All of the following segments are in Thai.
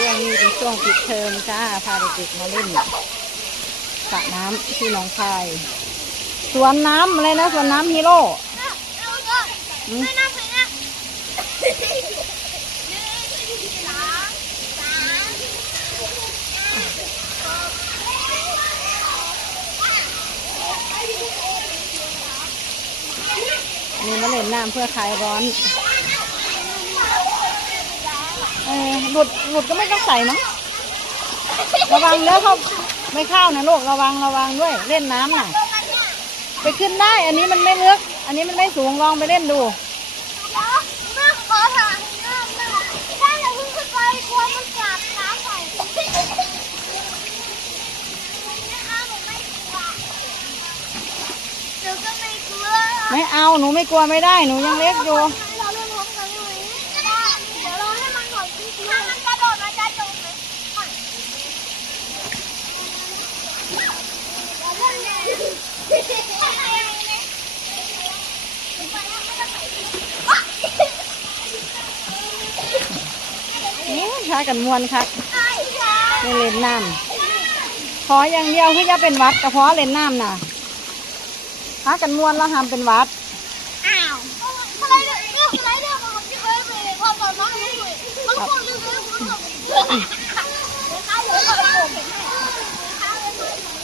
ช่วงนี้เป็นช่วงปิดเทอมจ้าพาเด็กๆมาเล่นสระน้ำที่หนองคาย สวนน้ำอะไรนะสวนน้ำฮีโร่อืมมีมาเล่นน้ำเพื่อคลายร้อน เออ หลุดหลุดก็ไม่ต้องใส่มั้งระวังเด้อเขาไม่เข้านะลูกระวังระวังด้วย เล่นน้ำน่ะไปขึ้นได้ อันนี้มันไม่ลึก อันนี้มันไม่สูงลองไปเล่นดูหนูก็ไม่กลัวไม่เอาหนูไม่กลัวไม่ได้หนูยังเล็กอยู่ เราเล่นพร้อมกันได้ไหมได้เดี๋ยวเราให้มันหมดถ้ามันกระโดดมันจะจมไหมก่อนเราเล่นเลย นี่พากันมวนครับไอ้ชาไม่เล่นน้ำขออย่างเดียวคือจะเป็นหวัดกระเพาะเล่นน้ำน่ะพากันมวนแล้วห้ามเป็นหวัดอ้าวอะไรเนี่ยเรื่องอะไรเนี่ยมันไม่เคยเลยพอตอนน้องไม่เลยมันคนลืมเลยมันบอกเลยข้าวเหลือกับผมข้าวเหลือกับผม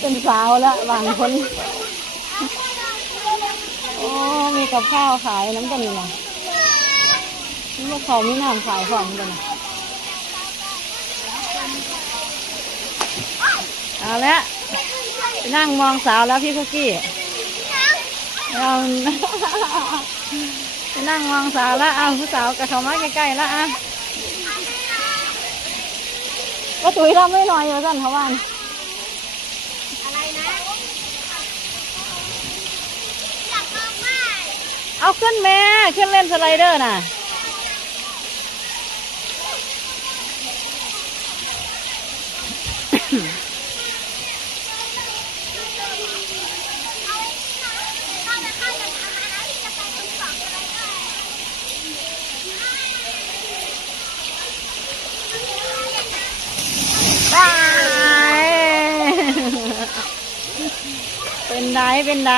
เป็นสาวแล้วบางคน โอ้ มีกับข้าวขายน้ำกันนี่นะนี่พวกเขามีน้ำขายของกันนะเอาละนั่งมองสาวแล้วพี่คุกกี้เอาไปนั่งมองสาวแล้วเอาผู้สาวกับเขามาใกล้ๆแล้วอะก็ตุ๋ยทำไม่น่อยอยู่สั่นเขาว่า อะไรนะอยากมาไหว้ เอาขึ้นแม่ขึ้นเล่นสไลเดอร์น่ะถ้าจะฆ่าจะทำอะไรจะไปคนไรได้บายเป็นไดเป็นได